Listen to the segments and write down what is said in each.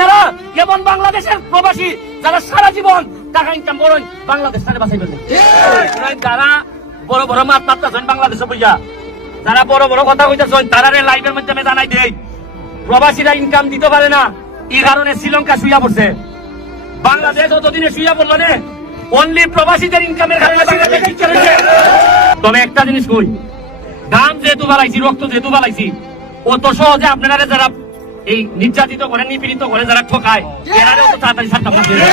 আপনারা এমন বাংলাদেশের প্রবাসী যারা সারা জীবন টাকা ইনকাম করেন বাংলাদেশ থেকে বাঁচাই ফেলবেন। যারা বড় বড় মাত মারতেছেন বাংলাদেশে বইয়া, যারা বড় বড় কথা কইতেছেন তারা লাইভের মাধ্যমে জানাই দেই প্রবাসীরা ইনকাম দিতে পারে না, এই কারণে শ্রীলঙ্কা শুইয়া পড়ছে। বাংলাদেশ অতদিনে শুইয়া পড়লো না, অনলি প্রবাসীদের ইনকামের কারণে বাংলাদেশ ঠিক চলেছে। তবে একটা জিনিস কই, দাম যেহেতু বাড়াইছি, রক্ত যেহেতু বাড়াইছি, অত সহজে আপনারা যারা এই নির্যাতিত করে নিপীড়িত করে যারা ঠকায় এরারে অত তাড়াতাড়ি ছাড়তে পারবে না।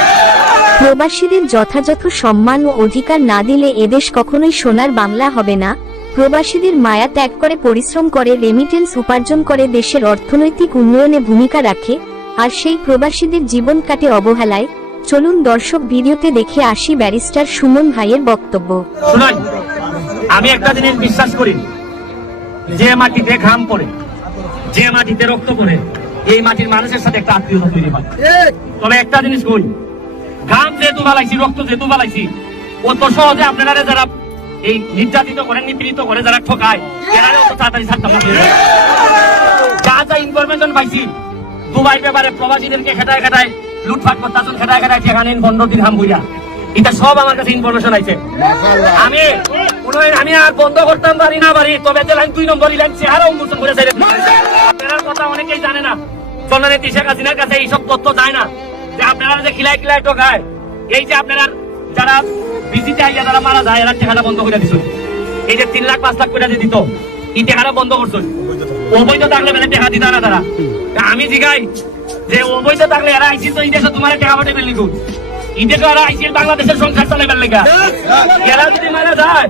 প্রবাসীদের যথাযথ সম্মান ও অধিকার না দিলে এদেশ কখনোই সোনার বাংলা হবে না। প্রবাসীদের মায়া ত্যাগ করে পরিশ্রম করে রেমিটেন্স উপার্জন করে দেশের অর্থনৈতিক উন্নয়নে ভূমিকা রাখে, আর সেই প্রবাসীদের জীবন কাটে অবহেলায়। চলুন দর্শক ভিডিওতে দেখে আসি ব্যারিস্টার সুমন ভাইয়ের বক্তব্য। শুনুন, আমি একটা জিনিস বিশ্বাস করি, যে মাটিতে ঘাম পড়ে, যে মাটিতে রক্ত পড়ে, এই মাটির মানুষের সাথে একটা আত্মীয়তা তৈরি হয়। তবে একটা জিনিস কই, ঘাম যেহেতু বালাইছি, রক্ত যেহেতু বালাইছি, অত সহজে আপনারা যারা এই নির্যাতিত করে নিপীড়িত করে যারা ঠকায় এরারে অত তাড়াতাড়ি ছাড়তে পারবে না। যা যা ইনফরমেশন পাইছি দুবাই ব্যাপারে প্রবাসীদেরকে খেটায় খেটায় লুটফাট করতেছেন, খেটায় খেটায় সেখানে 15 দিন হাম বইয়া, এটা সব আমার কাছে ইনফরমেশন আছে। আমি আর বন্ধ করতাম পারি না পারি, তবে যে লাইন 2 নম্বর লাইন চেহারা উন্মোচন করে চাইলেন কথা অনেকেই জানে না। জননেত্রী শেখ হাসিনার কাছে এইসব তথ্য যায় না, যে আপনারা যে খিলায় খিলায় ঠকায়, এই যে আপনারা যারা ভিজিটে আইয়া যারা মারা যায় এরা টেকাটা বন্ধ করে দিচ্ছেন। এই যে 3 লাখ 5 লাখ করে দিত, এই টেকাটা বন্ধ করছেন। অবৈধ থাকলে বেলে টেকা দিত না তারা। আমি জিগাই যে অবৈধ থাকলে এরা আইসিল তো এই দেশে তোমার টেকা পাঠে ফেললি খুব, ইন্ডিয়া তো এরা আইসিল বাংলাদেশের সংসার চালাইবার লেগা। এরা যদি মারা যায়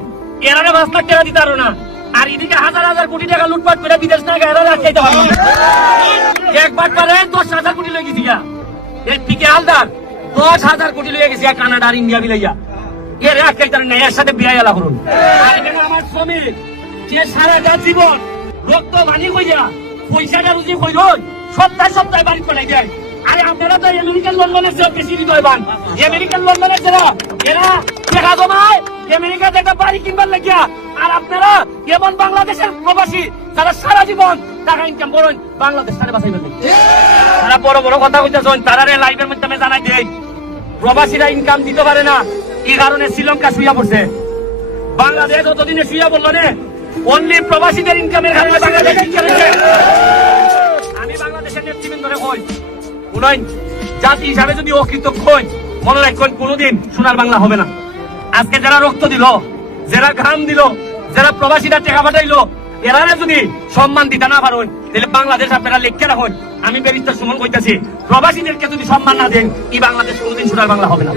এরা 5 লাখ টাকা দিতে পারো না, আর এদিকে হাজার হাজার কোটি টাকা লুটপাট করে বিদেশ থেকে এরা রাখাইতে পারো না। একবার পারে 10,000 কোটি লয়ে গেছি গা, এই পিকে হালদার 10,000 কোটি লয়ে গেছি কানাডা আর ইন্ডিয়া মিলাইয়া, এর রাখাইতে না। এর সাথে বিয়ে এলা করুন। আর এখানে আমার শ্রমিক যে সারাটা জীবন রক্ত বানি কইয়া পয়সাটা রুজি কইল সপ্তাহে সপ্তাহে বাড়ি পাঠাই যায়। আরে আপনারা তো আমেরিকান লন্ডনের চেয়ে বেশি হৃদয় পান। আমেরিকান লন্ডনের যারা এরা টাকা জমায় আমেরিকাতে একটা বাড়ি কিনবার লাগিয়া, আর আপনারা এমন বাংলাদেশের প্রবাসী যারা সারা জীবন টাকা ইনকাম করেন বাংলাদেশ থেকে বাঁচাই ফেলবেন। তারা বড় বড় কথা কইতেছেন, তারা লাইভের মাধ্যমে জানাই দেই প্রবাসীরা ইনকাম দিতে পারে না, এই কারণে শ্রীলঙ্কা শুইয়া পড়ছে। বাংলাদেশ অতদিনে শুইয়া পড়লো না, অনলি প্রবাসীদের ইনকামের কারণে বাংলাদেশ ঠিক চলেছে। আমি বাংলাদেশের নেতৃবৃন্দরে কই, শুনুন, জাতি হিসাবে যদি অকৃতজ্ঞ হই, মনে রাখবেন কোনোদিন সোনার বাংলা হবে না। আজকে যারা রক্ত দিল, যারা ঘাম দিল, যারা প্রবাসীরা টাকা পাঠাইলো, এরা যদি সম্মান দিতে না পারেন তাহলে বাংলাদেশ আপনারা লিখে রাখুন। আমি ব্যারিস্টার সুমন কইতাছি, প্রবাসীদেরকে যদি সম্মান না দেন এই বাংলাদেশ কোনোদিন সোনার বাংলা হবে না।